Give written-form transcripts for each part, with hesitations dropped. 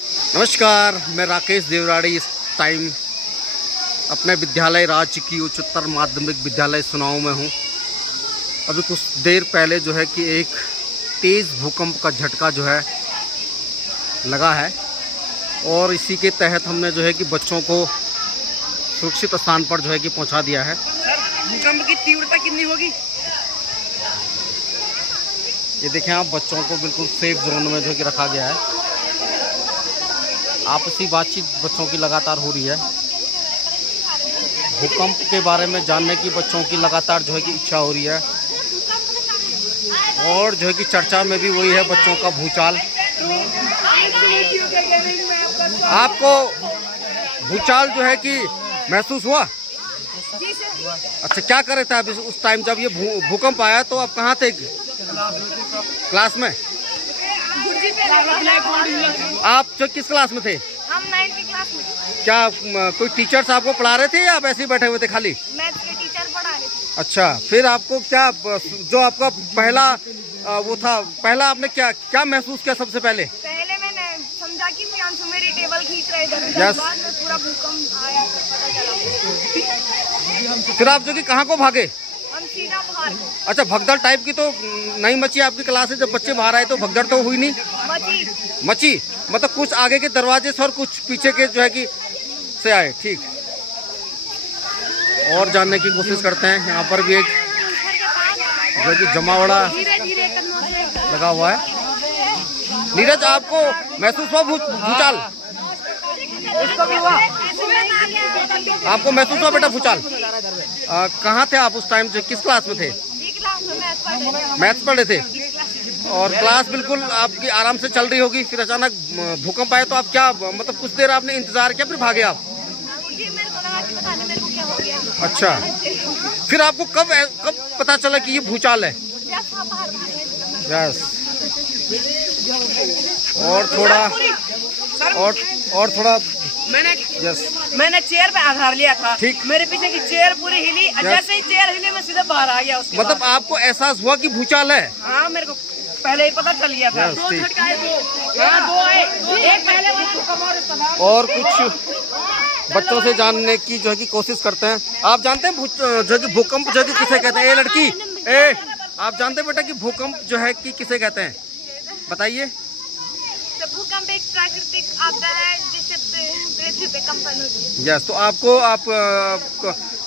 नमस्कार, मैं राकेश देवराड़ी। इस टाइम अपने विद्यालय राज्य की उच्चतर माध्यमिक विद्यालय सुनाओं में हूँ। अभी कुछ देर पहले जो है कि एक तेज़ भूकंप का झटका जो है लगा है और इसी के तहत हमने जो है कि बच्चों को सुरक्षित स्थान पर जो है कि पहुँचा दिया है। सर, भूकंप की तीव्रता कितनी होगी? ये देखें आप, बच्चों को बिल्कुल सेफ जोन में जो है कि रखा गया है। आपसी बातचीत बच्चों की लगातार हो रही है। भूकंप के बारे में जानने की बच्चों की लगातार जो है कि इच्छा हो रही है और जो है कि चर्चा में भी वही है बच्चों का भूचाल। आपको भूचाल जो है कि महसूस हुआ? अच्छा, क्या कर रहे थे आप उस टाइम जब ये भूकंप आया? तो आप कहाँ थे? क्लास में? आप जो किस क्लास में थे? हम 9th की क्लास में। क्या कोई टीचर्स आपको पढ़ा रहे थे या आप ऐसे ही बैठे हुए थे खाली? मैथ्स के टीचर पढ़ा रहे थे। अच्छा, फिर आपको क्या जो आपका पहला वो था, पहला आपने क्या महसूस किया? सबसे पहले मैंने समझा कि प्रियांशु मेरी टेबल खींच रहे थे। Yes. बाद में पूरा भूकंप आया तो पता चला। फिर आप जो कि कहाँ को भागे? हम सीधा बाहर को। अच्छा, भगदड़ टाइप की तो नहीं मची आपकी क्लास से? जब बच्चे बाहर आए तो भगदड़ तो हुई नहीं? मची मतलब कुछ आगे के दरवाजे से और कुछ पीछे के जो है कि से आए। ठीक, और जानने की कोशिश करते हैं। यहाँ पर भी एक जो है कि जमावड़ा लगा हुआ है। नीरज, आपको महसूस हुआ भूचाल? आपको महसूस हुआ बेटा भूचाल? कहाँ थे आप उस टाइम से? किस क्लास में थे? मैथ्स पढ़ रहे थे और क्लास बिल्कुल आपकी आराम से चल रही होगी। फिर अचानक भूकंप आया तो आप क्या, मतलब कुछ देर आपने इंतजार किया, फिर भागे आप? अच्छा, फिर आपको कब पता चला कि ये भूचाल है? यस, और थोड़ा मैंने चेयर पे आधार लिया था। ठीक, मेरे पीछे की चेयर पूरी हिली। जैसे ही चेयर हिली मैं सीधे बाहर आ गया। उसके मतलब आपको एहसास हुआ कि भूचाल है? हाँ, मेरे को पहले ही पता चल गया था। Yes, दो ठीक। झटके आए, दो आए। एक पहले वाला और कुछ बच्चों से जानने की जो है कि कोशिश करते हैं। आप जानते हैं जो कि भूकंप जो है कि किसे कहते हैं? ए लड़की, आप जानते हैं बेटा कि भूकंप जो है कि किसे कहते हैं? बताइए। तो भूकंप एक प्राकृतिक आपदा है जिससे पृथ्वी पे कंपन होती है। यस, तो आप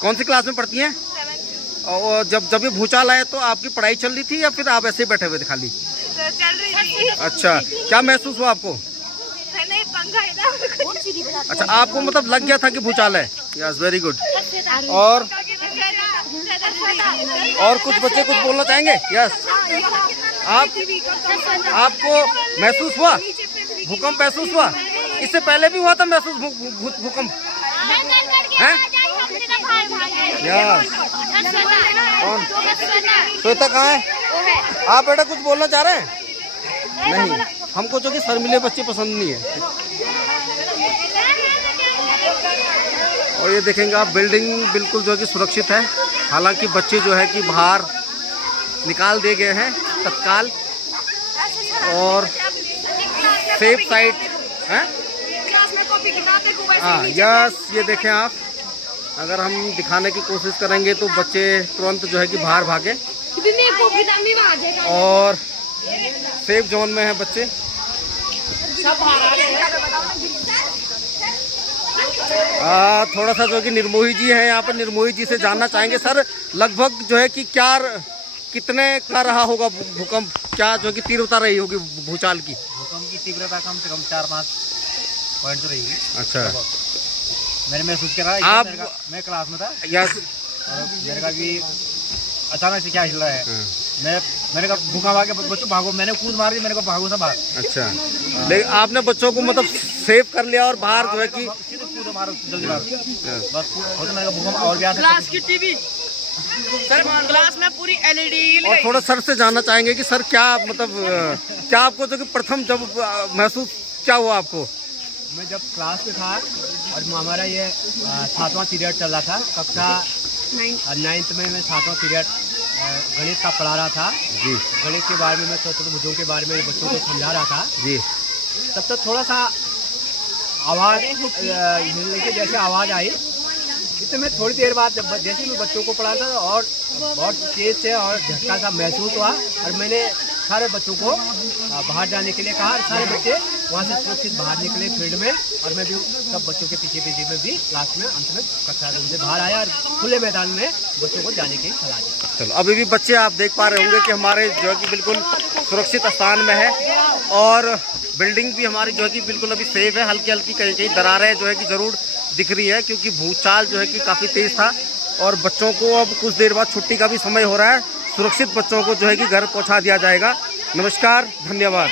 कौन सी क्लास में पढ़ती हैं? 7th। और जब ये भूचाल आया तो आपकी पढ़ाई चल रही थी या फिर आप ऐसे ही बैठे हुए थे खाली? तो चल रही थी। अच्छा, क्या महसूस हुआ आपको? नहीं, पंखा इधर। अच्छा, आपको मतलब लग गया था कि भूचाल है? Yes, very good. और कुछ बच्चे कुछ बोलना चाहेंगे? यस, आपको महसूस हुआ भूकंप? महसूस हुआ? इससे पहले भी हुआ था महसूस भूकंप? हैं? यस। कौन? श्वेता कहाँ है? आप बेटा कुछ बोलना चाह रहे हैं? नहीं, हमको जो कि शर्मीले बच्चे पसंद नहीं है। और ये देखेंगे आप, बिल्डिंग बिल्कुल जो है कि सुरक्षित है। हालांकि बच्चे जो है कि बाहर निकाल दिए गए हैं तत्काल और सेफ साइड है। हाँ, यस, ये देखें आप, अगर हम दिखाने की कोशिश करेंगे तो बच्चे तुरंत जो है कि बाहर भागे और सेफ जोन में है बच्चे। थोड़ा सा जो कि निर्मोही जी है यहाँ पर, निर्मोही जी से जानना चाहेंगे। सर, लगभग जो है कि कितने का रहा होगा भूकंप? क्या जो कि तीव्रता रही होगी भूचाल की? भूकंप की तीव्रता कम से कम 4-5 पॉइंट तो रहेगी। अच्छा, मैंने महसूस करा। आप? मैं क्लास में था। यस। और मेरे का भी अचानक से क्या हिल रहा है। मैंने कहा भूकंप आ गया, बच्चों भागो। मैंने कूद मार दी, मैंने को भागो सब बाहर। अच्छा, लेकिन आपने बच्चों को मतलब सेव कर लिया और बाहर जो है कि जल्दी बाहर बस भूकंप और भी क्लास की टीवी सर, क्लास में पूरी LED। और थोड़ा सर से जानना चाहेंगे कि सर क्या मतलब क्या आपको जो कि प्रथम जब महसूस क्या हुआ आपको? मैं जब क्लास में था और हमारा ये 7वां पीरियड चल रहा था, कक्षा 9th में मैं 7वां पीरियड गणित का पढ़ा रहा था जी। गणित के बारे में मैं चतुर्भुजों के बारे में बच्चों को समझा रहा था जी। तब तो थोड़ा सा आवाज़ हिलने की जैसे आवाज़ आई, इससे मैं थोड़ी देर बाद जैसे मैं बच्चों को पढ़ा था और बहुत तेज से और झटका सा महसूस हुआ और मैंने सारे बच्चों को बाहर जाने के लिए कहा और सारे बच्चे वहाँ से सुरक्षित बाहर निकले फील्ड में और मैं भी सब बच्चों के पीछे पीछे में भी लास्ट में अंत में कक्षा रूम से बाहर आया और खुले मैदान में बच्चों को जाने की सलाह दी। चलो अभी भी बच्चे आप देख पा रहे होंगे कि हमारे जो है कि बिल्कुल सुरक्षित स्थान में है और बिल्डिंग भी हमारी जो है कि बिल्कुल अभी सेफ है। हल्की हल्की कहीं कहीं दरारें जो है कि ज़रूर दिख रही है क्योंकि भूचाल जो है कि काफ़ी तेज़ था और बच्चों को अब कुछ देर बाद छुट्टी का भी समय हो रहा है। सुरक्षित बच्चों को जो है कि घर पहुंचा दिया जाएगा। नमस्कार, धन्यवाद।